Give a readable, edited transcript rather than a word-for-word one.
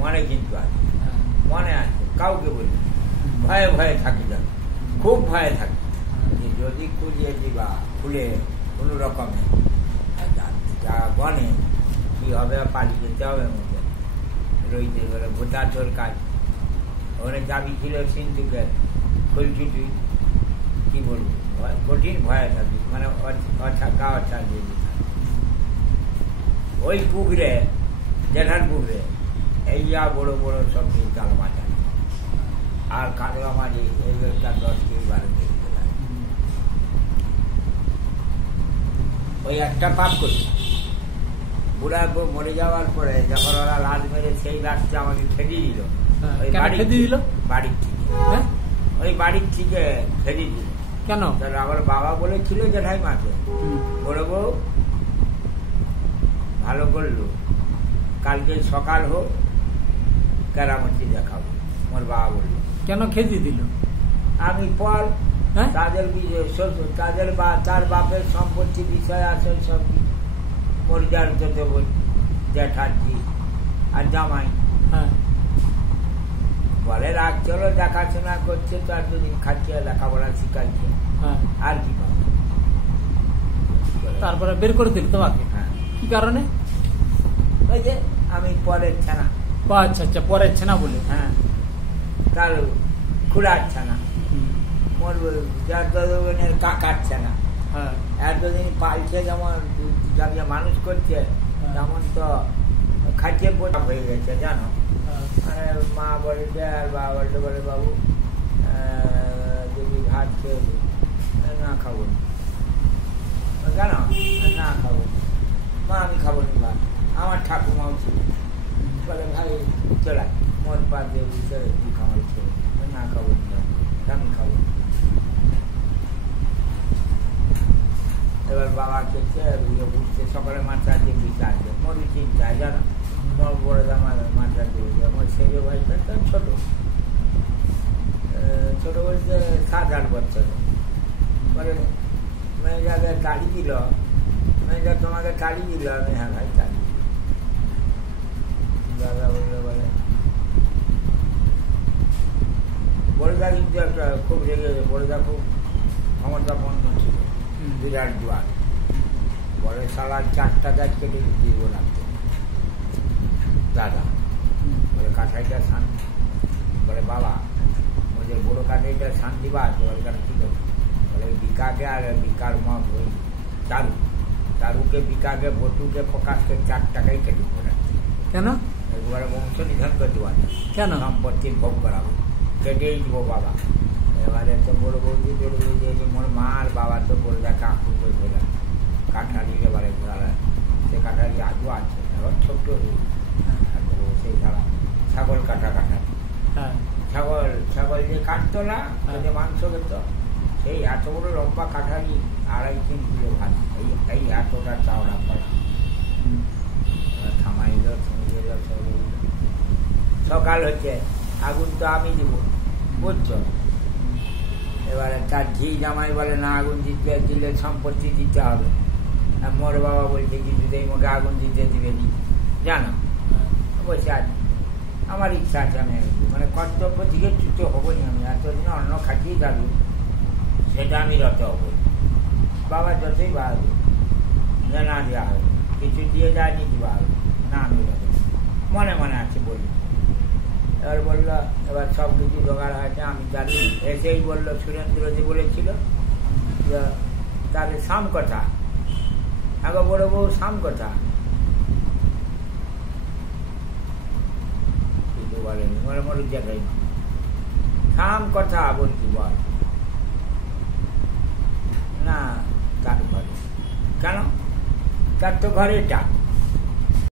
মনে কিন্তু আছে, মনে আছে, কাউকে বলি ভয়ে ভয়ে থাকি, যেন খুব ভয়ে থাকি যে যদি খুলিয়ে দিবা খুলে কোনো রকমে যা বনে কি হবে, পালিয়ে যেতে হবে মধ্যে রইতে গেলে ভোটা চোর কাজ। ওখানে চাবি ছিল সিন্ধুকে, খুলছি তুই কি বলবো, কঠিন ভয়ে থাকি, মানে গা অছা দিয়ে দিতাম। ওই পুকুরে, জেঠার পুকুরে এই যা বড় বড় সব জাল মাছ আছে, আর কাতলা মাঝে এই 10 কেজি 12 কেজি। ওই একটা পাপ করি, বুড়া মরে যাওয়ার পরে যখন ওরা লাশ মেরে সেই লাশটা আমাকে খেদিয়ে দিল, ওই বাড়ির থেকে, ওই বাড়ির থেকে খেদিয়ে দিল। কেন? আমার বাবা বলেছিল জেঠাই মাকে, বড় বউ ভালো করলো, কালকে সকাল হোক কেরামতি দেখাবো। আমার বাবা বললো কেন খেদিয়ে দিল? আমি পর তাদের তাদের তার বাপের সম্পত্তি বিষয় আছে, সব মরিজার জ্যাঠাজি আর জামাই বলে রাখ, চলো দেখাশোনা করছে তো এতদিন খাচ্ছে, লেখাপড়া শিখাচ্ছে, আর কি পাবে। তারপরে বের করে দিল তোমাকে? কি কারণে? ওই যে আমি পরের ছানা। আচ্ছা আচ্ছা, পরের ছানা বলে। হ্যাঁ, তার খুড়ার ছানা, কাকার ছানা। এতদিন পালছে, যেমন যাকে মানুষ করছে তেমন তো খাটিয়ে পোটা হয়ে গেছে জানো। মানে মা বলছে আর বাবা বলতে বলে, বাবু যদি ভাত খেয়ে না খাবো, কেন না খাবো মা, আমি খাবো না ভাত। আমার ঠাকুমাও ছিল, বলে ভাই চলে মোর পা দিয়ে বুঝতে খাওয়ার ছিল, না খাবো আমি খাবো। এবার বাবা খেতে বুঝতে সকালে মাথা দিয়ে দিতে আসবে, মরি চিন্তায় জানো, মোর বড় দামা মাথা দিয়ে আমার ছেলে ভাইটা তো ছোট ছোট বলতে 7-8 বছর। বলে মেয়েটাকে তাড়ি দিল, মেয়েটা তোমাকে তাড়ি দিল? আমি হ্যাঁ ভাই তাড়ি। দাদা বললে বলে বড়দা কিন্তু একটা খুব রেগে, বড়দা খুব ক্ষমতাপন্ন ছিল, বিরাট জোয়ার। বলে সারা 4টা গাছ কেটে দিব লাগতো দাদা। বলে কাঠাইটা শান, বলে বাবা ওদের বড় কাঠাইটা শান দিবা, বলে কেন কি করবে? বলে বিকাকে আর বিকার মা ওই চারুকে বিকাকে ভটুকে প্রকাশকে 4 টাকাই কেটে দিব রাখছে। কেন? একবারে বংশ নিধন করে দেওয়া, কেন সম্পত্তির ভোগ করাবো, কেটেই দিব বাবা। এবারে তো বড় বৌদি মোর মা আর বাবা তো বলে দেখা আঁকু করে ফেলা কাঠালি, এবারে সে কাঠালি আজও আছে, এবার ছোট্ট সেই ধারা ছাগল কাটা ছাগল যে কাটতো না, যে মাংস খেত, সেই এত বড় লম্বা কাঠালি 2.5-3 কিলো ভাত, এই এতটা চাওড়া করা। থামাইল, সকাল হচ্ছে, আগুন তো আমি দিব বুঝছো। এবারে তার ঝি জামাই বলে না, আগুন দিলে সম্পত্তি দিতে হবে। মোর বাবা বলছে কিছুতেই মোকে আগুন দিতে দিবে নি, জানো। বলছে আমার ইচ্ছা আছে, আমি মানে কর্তব্য থেকে ছুটে হবই, আমি এতদিন অন্ন খাটিয়ে যাবো, সেটা আমি রত হবো। বাবা যতই বাড়বে না দেওয়া হবে, কিছু দিয়ে যায়নি দিবা হবে না, আমি রত মনে মনে আছে বলি। এবার বললো, এবার সব কিছু জোগাড় হয়েছে, আমি জানি। এসেই বললো সুরেন্দ্র যে বলেছিল তাহলে সাম কথা, আগে বড় বউ সাম কথা কিছু বলেনি, মনে মনে জায়গায় সাম কথা বলছি, বল না তার ঘরে। কেন? তার তো ঘরে ডাক,